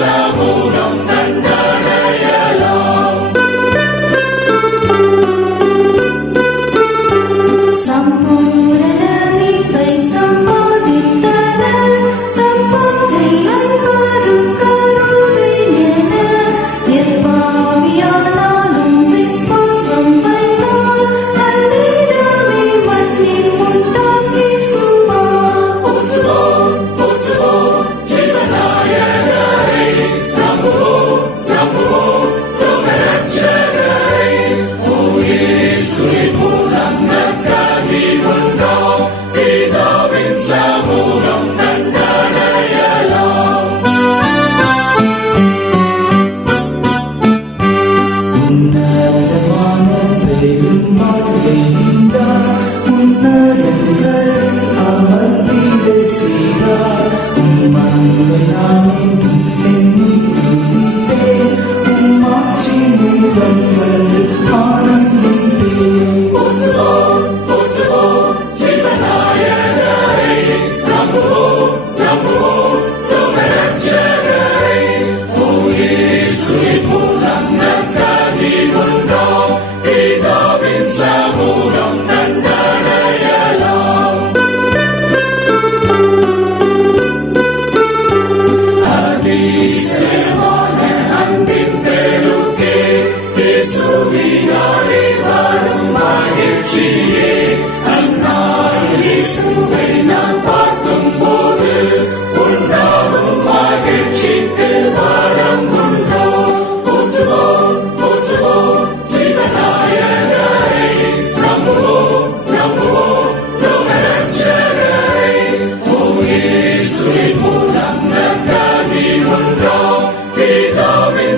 amor. Thank you. Jesus.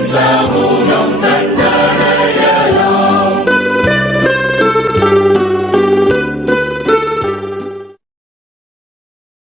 Windsor.